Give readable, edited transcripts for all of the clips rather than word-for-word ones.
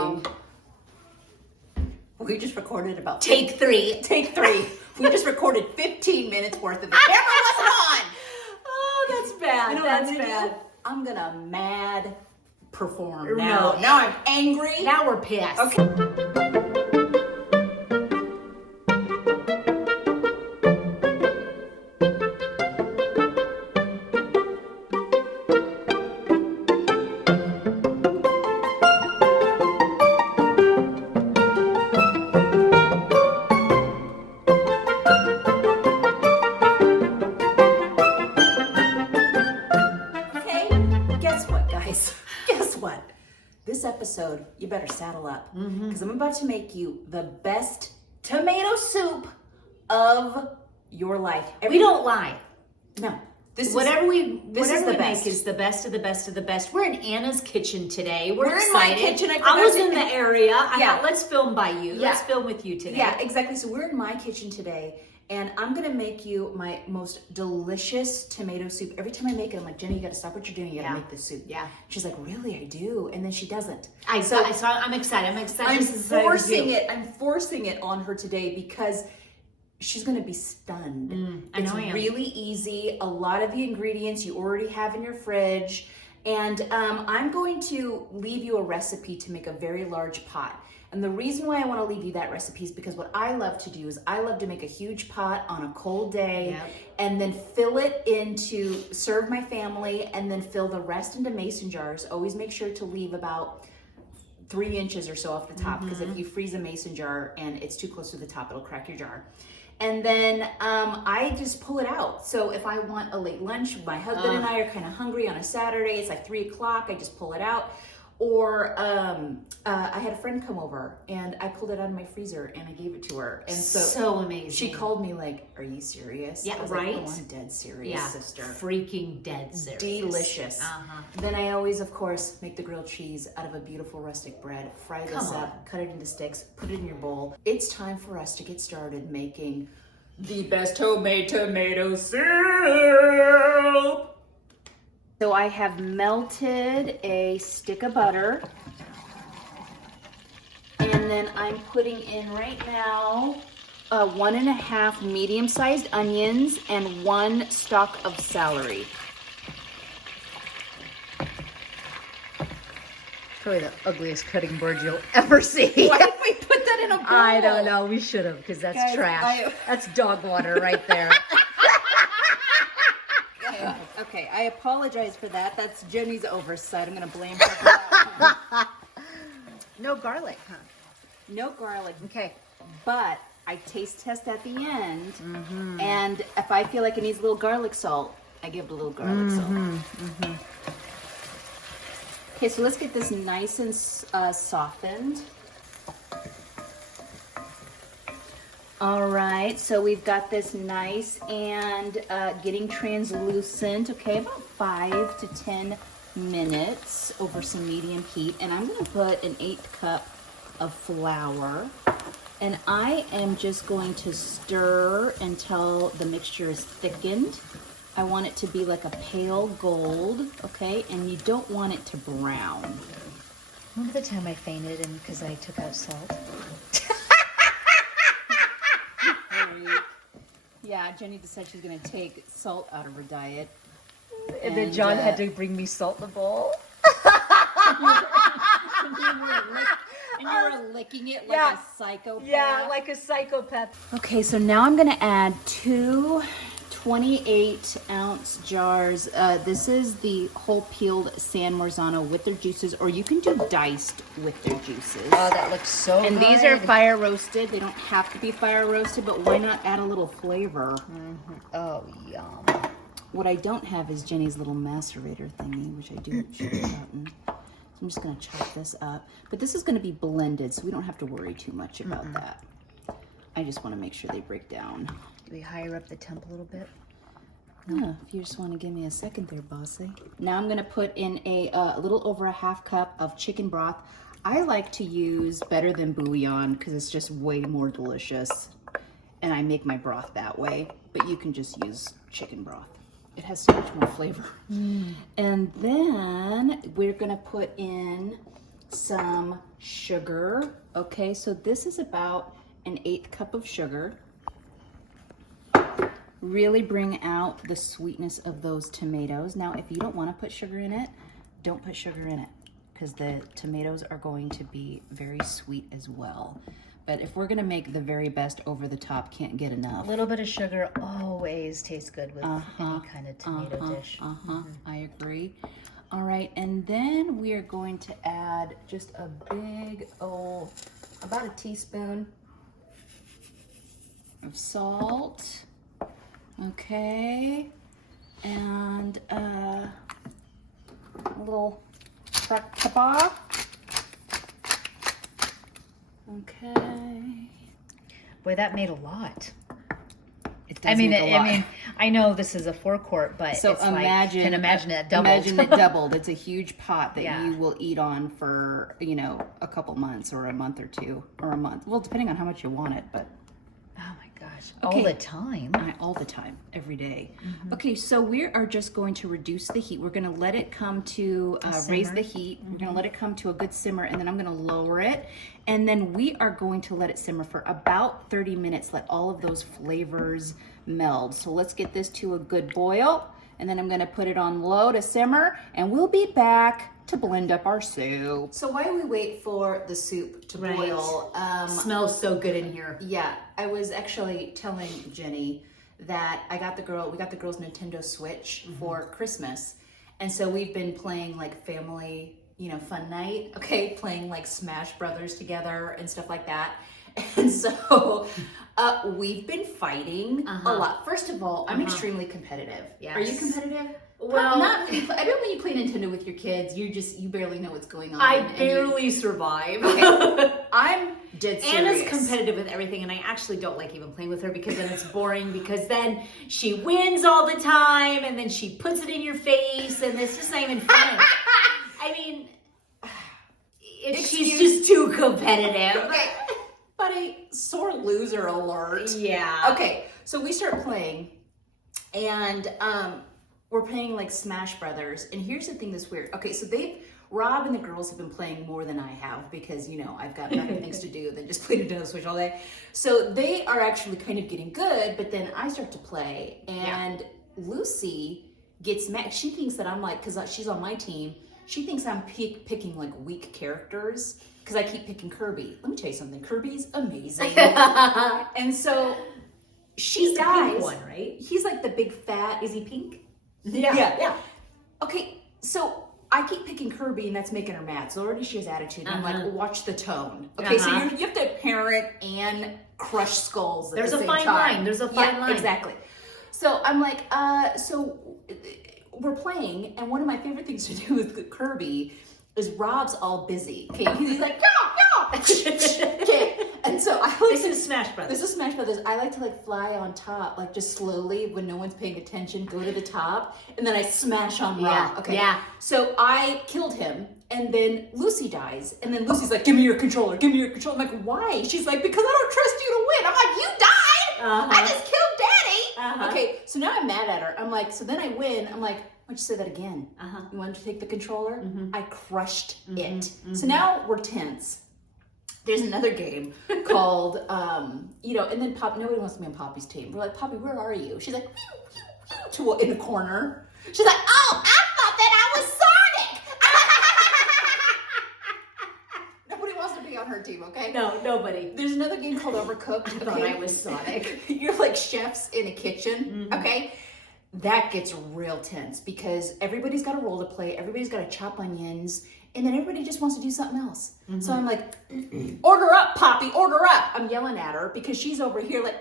joking. We just recorded about Take three. We just recorded 15 minutes worth of the camera wasn't on. Oh, that's bad. You know That's what I'm gonna bad. do? I'm gonna mad perform No. now. Now I'm angry. Now we're pissed. Okay. Guess what? This episode, you better saddle up because I'm about to make you the best tomato soup of your life. We don't lie. No. Whatever we the best. make is the best of the best of the best. We're in Anna's kitchen today. We're in my excited. kitchen. I was in the area. I thought, let's film by you. Yeah. Let's film with you today. Yeah, exactly. So we're in my kitchen today, and I'm gonna make you my most delicious tomato soup. Every time I make it, I'm like, Jenny, you gotta stop what you're doing. You gotta make this soup. Yeah. She's like, really? I do. And then she doesn't. I'm excited. I'm excited. I'm forcing it on her today because she's gonna be stunned. It's really easy. A lot of the ingredients you already have in your fridge. And I'm going to leave you a recipe to make a very large pot. And the reason why I want to leave you that recipe is because what I love to do is I love to make a huge pot on a cold day and then fill it into, serve my family, and then fill the rest into mason jars. Always make sure to leave about 3 inches or so off the top, because if you freeze a mason jar and it's too close to the top, it'll crack your jar. And then I just pull it out. So if I want a late lunch, my husband and I are kind of hungry on a Saturday, it's like 3 o'clock, I just pull it out. Or I had a friend come over and I pulled it out of my freezer and I gave it to her. And so amazing. She called me like, are you serious? Yeah, I was right? like, oh, I'm dead serious, sister. Freaking dead serious. Delicious. Then I always, of course, make the grilled cheese out of a beautiful rustic bread. Fry this up, cut it into sticks, put it in your bowl. It's time for us to get started making the best homemade tomato soup. So I have melted a stick of butter, and then I'm putting in right now 1.5 medium-sized onions and 1 stalk of celery. Probably the ugliest cutting board you'll ever see. Why did we put that in a bowl? I don't know. We should have, because that's trash. That's dog water right there. Okay, I apologize for that. That's Jenny's oversight. I'm going to blame her for that. No garlic, huh? No garlic. Okay. But I taste test at the end, and if I feel like it needs a little garlic salt, I give it a little garlic salt. Okay, so let's get this nice and softened. All right, so we've got this nice and getting translucent, okay, about 5 to 10 minutes over some medium heat. And I'm gonna put an 1/8 cup of flour. And I am just going to stir until the mixture is thickened. I want it to be like a pale gold, okay? And you don't want it to brown. Remember the time I fainted and because I took out salt? Yeah, Jenny decided she's going to take salt out of her diet. And then John had to bring me salt in the bowl. And you were licking it like a psychopath. Yeah, like a psychopath. Okay, so now I'm going to add 2 28-ounce jars. This is the whole peeled San Marzano with their juices, or you can do diced with their juices. Oh, that looks so good. And these are fire roasted. They don't have to be fire roasted, but why not add a little flavor? Oh, yum. What I don't have is Jenny's little macerator thingy, which I do should have gotten. So I'm just going to chop this up. But this is going to be blended, so we don't have to worry too much about that. I just want to make sure they break down. Do we higher up the temp a little bit? Yeah, if you just want to give me a second there, bossy. Now I'm going to put in a little over 1/2 cup of chicken broth. I like to use Better Than Bouillon because it's just way more delicious. And I make my broth that way, but you can just use chicken broth. It has so much more flavor. And then we're going to put in some sugar. Okay, so this is about an 1/8 cup of sugar. Really bring out the sweetness of those tomatoes. Now, if you don't want to put sugar in it, don't put sugar in it, because the tomatoes are going to be very sweet as well. But if we're gonna make the very best over the top, can't get enough. A little bit of sugar always tastes good with any kind of tomato dish. I agree. All right, and then we are going to add just a big old, about a teaspoon of salt. Okay, and a little black pepper. Okay. Boy, that made a lot. It does make a lot. I mean, I know this is a 4-quart, but so it's imagine, can imagine it doubled. Imagine it doubled. It's a huge pot that Yeah. you will eat on for, you know, a couple months or a month or two or a month. Well, depending on how much you want it, but. Oh my gosh, Okay. all the time. All the time, every day. Okay, so we are just going to reduce the heat. We're going to let it come to, raise the heat. We're going to let it come to a good simmer, and then I'm going to lower it. And then we are going to let it simmer for about 30 minutes, let all of those flavors meld. So let's get this to a good boil, and then I'm going to put it on low to simmer, and we'll be back to blend up our soup. So while we wait for the soup to boil, Smells so good in here. yeah, I was actually telling Jenny that we got the girls Nintendo Switch for Christmas. And so we've been playing like family, you know, fun night, okay, playing like Smash Brothers together and stuff like that. And so we've been fighting a lot. First of all, I'm extremely competitive. Yes. Are you competitive? Well, I bet when you play Nintendo with your kids, you barely know what's going on. I barely survive. Okay. I'm dead serious. Anna's competitive with everything, and I actually don't like even playing with her because then it's boring, because then she wins all the time, and then she puts it in your face, and it's just not even fun. I mean, she's just too competitive. Okay. But a sore loser alert. Yeah. Okay, so we start playing, and we're playing like Smash Brothers. And here's the thing that's weird. Okay, so Rob and the girls have been playing more than I have because, you know, I've got better things to do than just play Nintendo Switch all day. So they are actually kind of getting good, but then I start to play, and Lucy gets mad. She thinks that I'm like, because she's on my team, she thinks I'm picking like weak characters because I keep picking Kirby. Let me tell you something. Kirby's amazing. And so she dies. The pink one, right? He's like the big fat. Is he pink? Yeah. Okay, so I keep picking Kirby, and that's making her mad. So already she has attitude. And I'm like, well, watch the tone. Okay, so you have to parent and crush skulls at There's the a same fine time. line. There's a fine line. Exactly. So I'm like, so we're playing, and one of my favorite things to do with Kirby is Rob's all busy. Okay, he's like, yeah. Okay, and so This is Smash Brothers. This is Smash Brothers. I like to like fly on top, like just slowly when no one's paying attention, go to the top, and then I smash on Rob. Okay. Yeah. So I killed him, and then Lucy dies, and then Lucy's like, "Give me your controller. Give me your controller." I'm like, "Why?" She's like, "Because I don't trust you to win." I'm like, "You died. I just killed Daddy." Okay. So now I'm mad at her. I'm like, so then I win. I'm like, why'd you say that again? You wanted to take the controller? I crushed it. So now we're tense. There's another game called, you know, and then nobody wants to be on Poppy's team. We're like, Poppy, where are you? She's like, in the corner. She's like, oh, I thought that I was Sonic. Nobody wants to be on her team, okay? No, nobody. There's another game called Overcooked. I thought I was Sonic. You're like chefs in a kitchen, okay? That gets real tense because everybody's got a role to play. Everybody's got to chop onions. And then everybody just wants to do something else. So I'm like, order up, Poppy, order up. I'm yelling at her because she's over here like,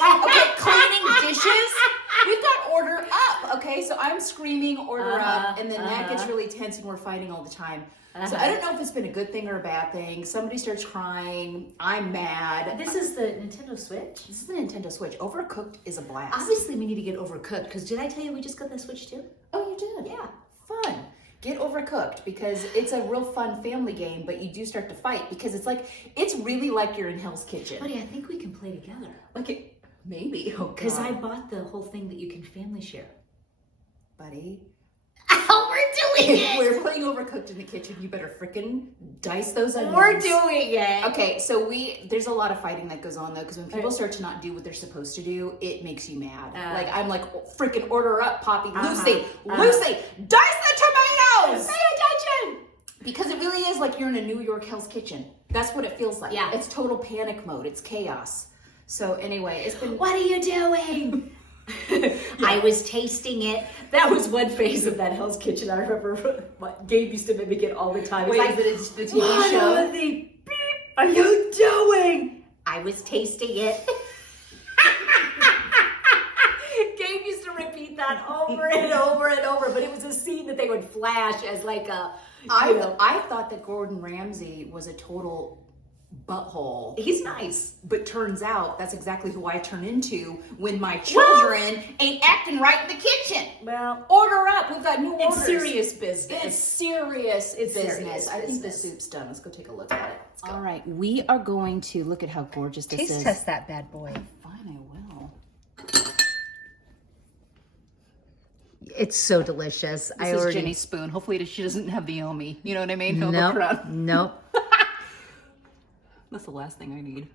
okay, cleaning dishes. We've got order up, okay? So I'm screaming, order up, and then that gets really tense and we're fighting all the time. So I don't know if it's been a good thing or a bad thing. Somebody starts crying. I'm mad. This is the Nintendo Switch? This is the Nintendo Switch. Overcooked is a blast. Obviously, we need to get Overcooked, because did I tell you we just got the Switch too? Oh, you did? Yeah. Fun. Get Overcooked because it's a real fun family game, but you do start to fight because it's really like you're in Hell's Kitchen. Buddy, I think we can play together. Like maybe. Oh, Because I bought the whole thing that you can family share. Buddy. Oh, we're doing it. We're playing overcooked in the kitchen. You better freaking dice those onions. We're doing it. Okay, so there's a lot of fighting that goes on though, because when people start to not do what they're supposed to do, it makes you mad. Like I'm like, freaking order up, Poppy. Lucy, Lucy, dice the tomatoes. Pay attention. Because it really is like you're in a New York Hell's Kitchen. That's what it feels like. Yeah. It's total panic mode. It's chaos. So anyway, it's been. What are you doing? I was tasting it. That was one phase of that Hell's Kitchen. I remember Gabe used to mimic it all the time. Wait, like, is it the TV what show? What the beep are you doing? I was tasting it. Gabe used to repeat that over and over and over, but it was a scene that they would flash as like a. I thought that Gordon Ramsay was a total butthole. He's nice. But turns out that's exactly who I turn into when my children ain't acting right in the kitchen. Well, order up. We've got new orders. It's serious business. It's serious business. Serious I think the business. soup's done. Let's go take a look at it. All right. We are going to look at how gorgeous this is. Taste test that bad boy. Fine, I will. It's so delicious. This is Jenny's spoon. Hopefully she doesn't have the Omi. You know what I mean? Nope. Nope. That's the last thing I need.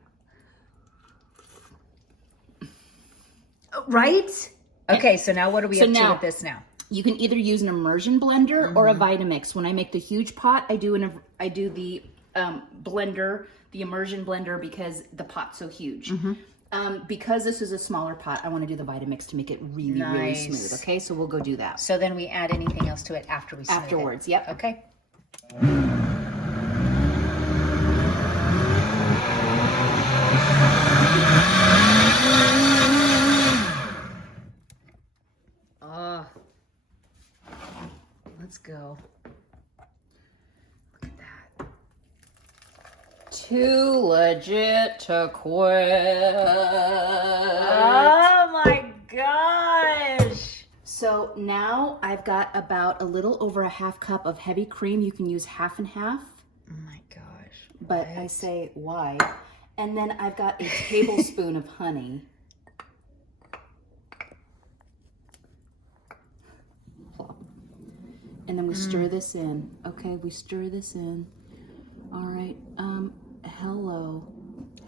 Right? Okay, so now what are we up to with this now? You can either use an immersion blender or a Vitamix. When I make the huge pot, I do the blender, the immersion blender, because the pot's so huge. Because this is a smaller pot, I want to do the Vitamix to make it really, really smooth. Okay, so we'll go do that. So then we add anything else to it after we smooth Afterwards, it. yep. Okay. Let's go. Look at that. Too legit to quit. Oh my gosh. So now I've got about a little over a half cup of heavy cream. You can use half and half. Oh my gosh. But I say why. And then I've got a tablespoon of honey. And then we stir this in. Okay, we stir this in. All right. Hello.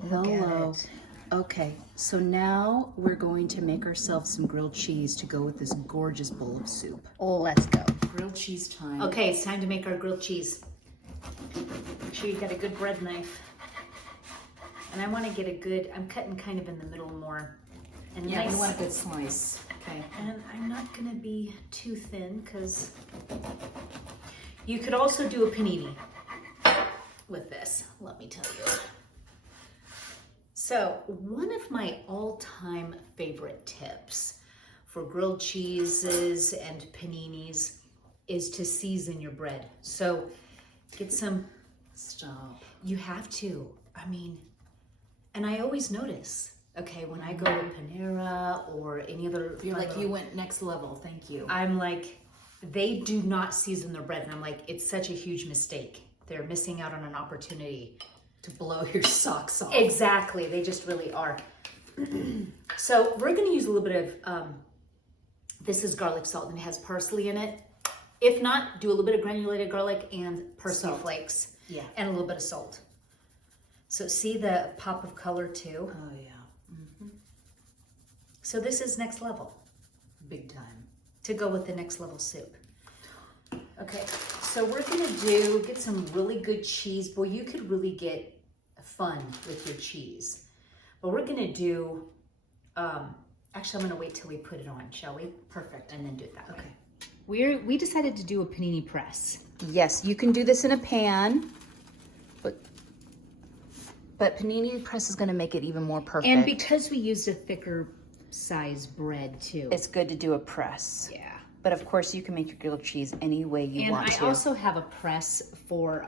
Hello. Okay, so now we're going to make ourselves some grilled cheese to go with this gorgeous bowl of soup. Oh, let's go. Grilled cheese time. Okay, it's time to make our grilled cheese. Make sure you've got a good bread knife. And I want to get a good, I'm cutting kind of in the middle more. And Yeah, nice. you want a good slice. Okay. And I'm not going to be too thin because you could also do a panini with this, let me tell you. So one of my all-time favorite tips for grilled cheeses and paninis is to season your bread. So get some, Stop. you have to, I mean, and I always notice, okay, when I go to Panera or any other, You're like, you went next level. Thank you. I'm like, they do not season their bread. And I'm like, it's such a huge mistake. They're missing out on an opportunity To blow your socks off. Exactly, they just really are. So we're gonna use a little bit of, this is garlic salt and it has parsley in it. If not, do a little bit of granulated garlic and parsley flakes. Yeah. And a little bit of salt. So see the pop of color too? Oh, yeah. So this is next level. Big time. To go with the next level soup. Okay, so we're gonna get some really good cheese. Boy, you could really get fun with your cheese. But we're gonna do, actually I'm gonna wait till we put it on, shall we? Perfect, and then do it that way. Okay. We decided to do a panini press. Yes, you can do this in a pan, but panini press is going to make it even more perfect. And because we used a thicker size bread too. it's good to do a press. Yeah. But of course, you can make your grilled cheese any way you want And to. I also have a press for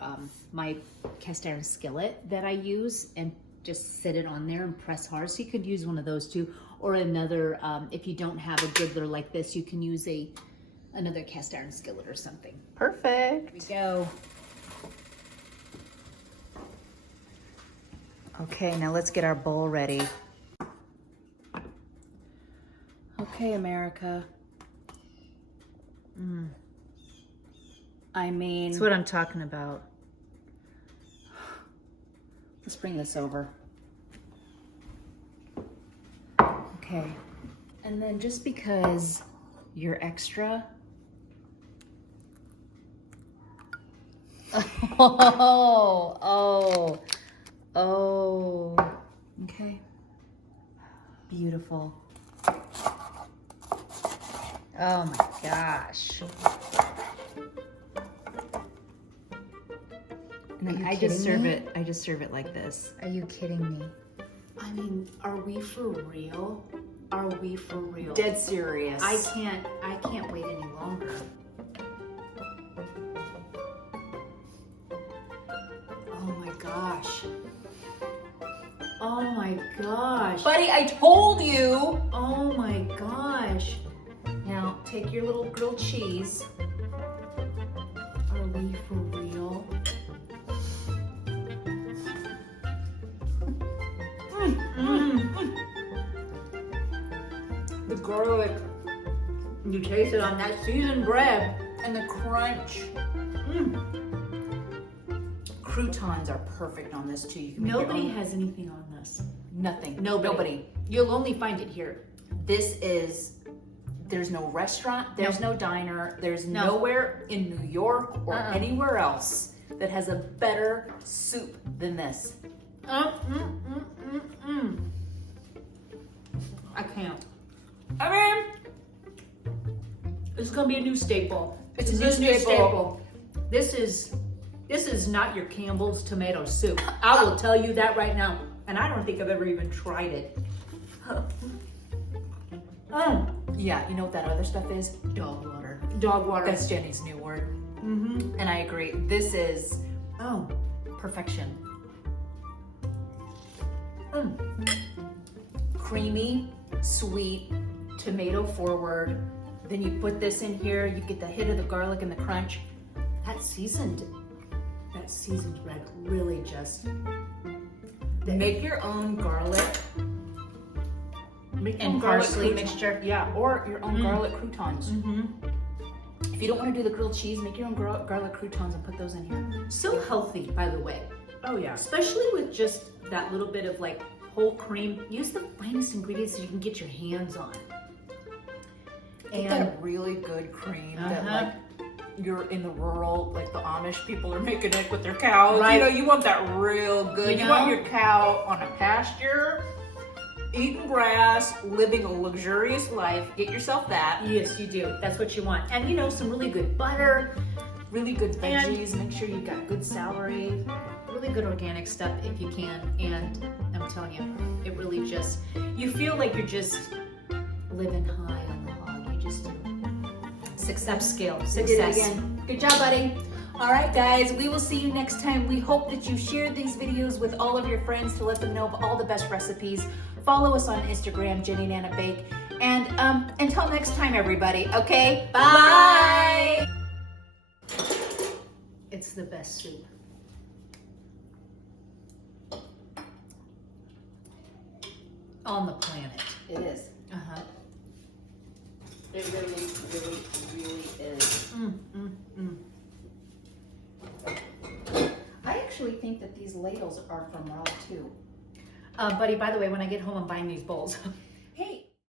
my cast iron skillet that I use and just sit it on there and press hard. So you could use one of those too, or another. If you don't have a griddler like this, you can use another cast iron skillet or something. Perfect. There we go. Okay, now let's get our bowl ready. Okay, America. I mean, That's what I'm talking about. let's bring this over. Okay. And then just because you're extra. Oh. Okay. Beautiful. Oh my gosh. And then I just serve it like this. Are you kidding me? I mean, are we for real? Are we for real? Dead serious. I can't wait any longer. Oh my gosh. Oh my gosh. Buddy, I told you. Oh my gosh. Now take your little grilled cheese. Are we for real? The garlic You taste it on that seasoned bread. and the crunch. Croutons are perfect on this too. You can make your Nobody own. has anything on this. Nothing. Nobody. You'll only find it here. This is. There's no restaurant. There's no diner. There's No. nowhere in New York or Uh-uh. anywhere else that has a better soup than this. I can't. I mean, This is gonna be a new staple. It's This a is new staple. This is not your Campbell's tomato soup. I will tell you that right now. And I don't think I've ever even tried it. yeah. You know what that other stuff is? Dog water. Dog water. That's Jenny's new word. Mm-hmm. And I agree. This is Oh. perfection. Creamy, sweet, tomato forward. Then you put this in here. You get the hit of the garlic and the crunch. That seasoned bread really just Make your own garlic. Make your and own garlic parsley crouton- mixture. Yeah, or your own garlic croutons. Mm-hmm. If you don't want to do the grilled cheese, make your own garlic croutons and put those in here. So healthy, by the way. Oh yeah. Especially with just that little bit of like whole cream. Use the finest ingredients that you can get your hands on. Get that really good cream that like you're in the rural, like the Amish people are making it with their cows. Right. You know, you want that real good. You You want know? your cow on a pasture, eating grass, living a luxurious life. Get yourself that. Yes, you do. That's what you want. And you know, some really good butter, Really good And- veggies. Make sure you got good celery. really good organic stuff if you can. And I'm telling you, it really just, you feel like you're just living high on the hog. You just do. Success. Upscale. Did it Success. again. Good job, buddy. All right, guys, we will see you next time. We hope that you shared these videos with all of your friends to let them know of all the best recipes. Follow us on Instagram, Jenny Nana Bake. And until next time, everybody, okay? Bye. It's the best soup. On the planet. It is. Uh-huh. It really is. I actually think that these ladles are from Raw too. Buddy, by the way, when I get home, I'm buying these bowls.